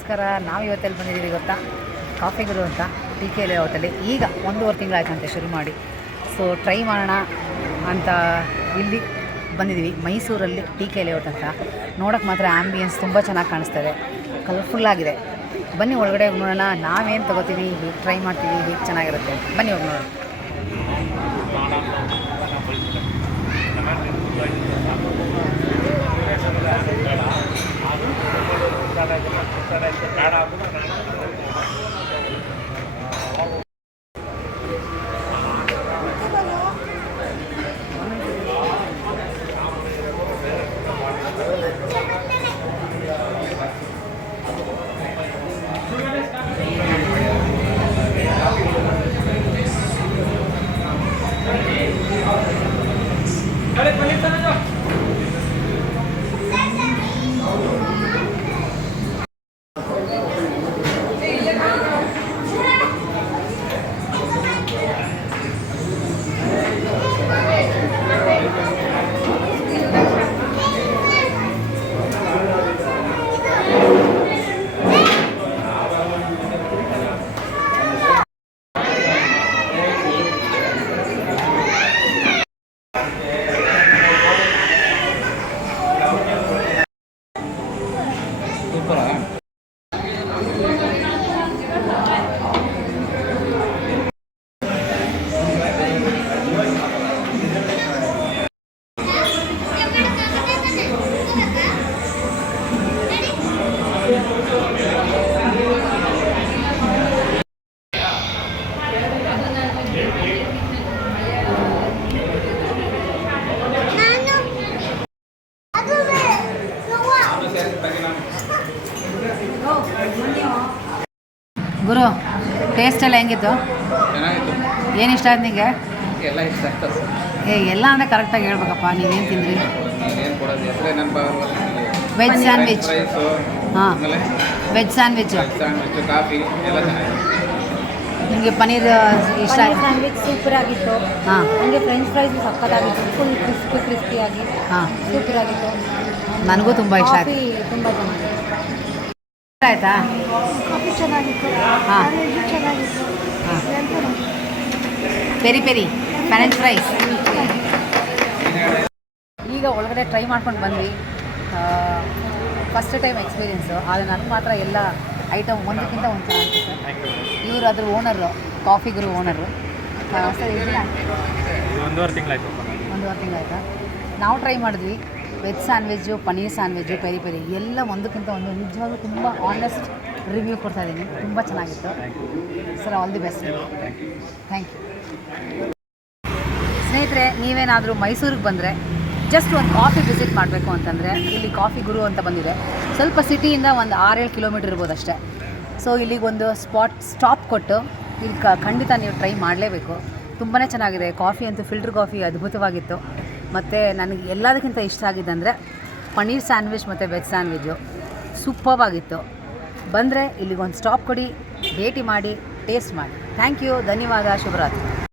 ನಮಸ್ಕಾರ. ನಾವು ಇವತ್ತೆಲ್ಲಿ ಬಂದಿದ್ದೀವಿ ಗೊತ್ತಾ? ಕಾಫಿ ಗುರು ಅಂತ ಟಿ.ಕೆ. ಲೇಔಟಲ್ಲಿ. ಈಗ 1.5 ತಿಂಗಳಾಯ್ತಂತೆ ಶುರು ಮಾಡಿ. ಸೊ ಟ್ರೈ ಮಾಡೋಣ ಅಂತ ಇಲ್ಲಿ ಬಂದಿದ್ದೀವಿ. ಮೈಸೂರಲ್ಲಿ ಟಿ.ಕೆ. ಲೇಔಟ್ ಅಂತ. ನೋಡೋಕ್ಕೆ ಮಾತ್ರ ಆ್ಯಂಬಿಯನ್ಸ್ ತುಂಬ ಚೆನ್ನಾಗಿ ಕಾಣಿಸ್ತದೆ, ಕಲರ್ಫುಲ್ಲಾಗಿದೆ. ಬನ್ನಿ ಒಳಗಡೆ ನೋಡೋಣ, ನಾವೇನು ತೊಗೋತೀವಿ, ಹೇಗೆ ಟ್ರೈ ಮಾಡ್ತೀವಿ, ಹೇಗೆ ಚೆನ್ನಾಗಿರುತ್ತೆ. ಬನ್ನಿ ಹೋಗಿ ನೋಡೋಣ. ಗುರು, ಟೇಸ್ಟ್ ಎಲ್ಲ ಹೆಂಗಿತ್ತು? ಚೆನ್ನಾಗಿತ್ತು. ಏನು ಇಷ್ಟ ಆಯ್ತು ನಿಮಗೆ? ಎಲ್ಲ ಇಷ್ಟ ಆಯ್ತು. ಎಲ್ಲ ಅಂದರೆ ಕರೆಕ್ಟಾಗಿ ಹೇಳ್ಬೇಕಪ್ಪ. ನೀವೇನು ತಿಂದ್ರಿ? ಏನು ಕೊಡೋದು ಹೆಸರೇ ನನ್ನ ವೆಜ್ ಸ್ಯಾಂಡ್ವಿಚ್. ಹಾಂ, ವೆಜ್ ಸ್ಯಾಂಡ್ವಿಚ್, ಕಾಫಿ ಎಲ್ಲ ಚೆನ್ನಾಗಿದೆ. ನಿಮಗೆ ಪನ್ನೀರ್ ಇಷ್ಟ ಆಯ್ತು? ಸ್ಯಾಂಡ್ವಿಚ್ ಸೂಪರ್ ಆಗಿತ್ತು. ಹಾಂ, ನನಗೆ ಫ್ರೆಂಚ್ ಫ್ರೈಸ್ ಸಕ್ಕತ್ತಾಗಿತ್ತು. ಫುಲ್ ಕ್ರಿಸ್ಪಿಯಾಗಿ ಹಾಂ, ಸೂಪರ್ ಆಗಿತ್ತು. ನನಗೂ ತುಂಬ ಇಷ್ಟ ಆಯಿತು. ಕಾಫಿ ತುಂಬ ಚೆನ್ನಾಗಿತ್ತು. ಆಯಿತಾ? ಕಾಫಿ ಚೆನ್ನಾಗಿತ್ತು. ಹಾಂ. ಸ್ಯಾಂಡ್ವಿಚ್ ಚೆನ್ನಾಗಿತ್ತು. ಹಾಂ, ಪೆರಿ ಪೆರಿ ಫ್ರೆಂಚ್ ಫ್ರೈಸ್. ಈಗ ಒಳಗಡೆ ಟ್ರೈ ಮಾಡ್ಕೊಂಡು ಬಂದ್ವಿ. First time experience. ಆದರೆ ನನಗೆ ಮಾತ್ರ ಎಲ್ಲ ಐಟಮ್ ಒಂದಕ್ಕಿಂತ ಒಂದು ಚೆನ್ನಾಗಿತ್ತು. ಇವರು ಅದ್ರ ಓನರು, ಕಾಫಿ ಗುರು ಓನರು. ಸರ್, ಇದೆಯಾ? 1.5 ತಿಂಗಳಾಯ್ತು. 1.5 ತಿಂಗಳಾಯ್ತಾ? ನಾವು ಟ್ರೈ ಮಾಡಿದ್ವಿ. Veg sandwich, paneer sandwich, peri peri ಎಲ್ಲ ಒಂದಕ್ಕಿಂತ ಒಂದು. ನಿಜವಾಗ್ಲೂ ತುಂಬ ಆನೆಸ್ಟ್ ರಿವ್ಯೂ ಕೊಡ್ತಾ ಇದ್ದೀನಿ. ತುಂಬ ಚೆನ್ನಾಗಿತ್ತು sir. All the best. Thank you. ಸ್ನೇಹಿತರೆ, ನೀವೇನಾದರೂ ಮೈಸೂರಿಗೆ ಬಂದರೆ ಜಸ್ಟ್ ಒಂದು ಕಾಫಿ ವಿಸಿಟ್ ಮಾಡಬೇಕು ಅಂತಂದರೆ ಇಲ್ಲಿ ಕಾಫಿ ಗುರು ಅಂತ ಬಂದಿದೆ. ಸ್ವಲ್ಪ ಸಿಟಿಯಿಂದ ಒಂದು 6-7 ಕಿಲೋಮೀಟ್ರ್ ಇರ್ಬೋದು ಅಷ್ಟೇ. ಸೊ ಇಲ್ಲಿಗೆ ಒಂದು ಸ್ಟಾಪ್ ಕೊಟ್ಟು ಇಲ್ಲಿ ಖಂಡಿತ ನೀವು ಟ್ರೈ ಮಾಡಲೇಬೇಕು. ತುಂಬಾ ಚೆನ್ನಾಗಿದೆ. ಕಾಫಿ ಅಂತೂ ಫಿಲ್ಟರ್ ಕಾಫಿ ಅದ್ಭುತವಾಗಿತ್ತು. ಮತ್ತು ನನಗೆ ಎಲ್ಲದಕ್ಕಿಂತ ಇಷ್ಟ ಆಗಿದ್ದು ಅಂದರೆ ಪನ್ನೀರ್ ಸ್ಯಾಂಡ್ವಿಚ್ ಮತ್ತು ವೆಜ್ ಸ್ಯಾಂಡ್ವಿಚ್ಚು ಸೂಪರ್ವಾಗಿತ್ತು. ಬಂದರೆ ಇಲ್ಲಿಗೊಂದು ಸ್ಟಾಪ್ ಕೊಡಿ, ಭೇಟಿ ಮಾಡಿ, ಟೇಸ್ಟ್ ಮಾಡಿ. Thank you. ಧನ್ಯವಾದ. ಶುಭರಾತ್ರಿ.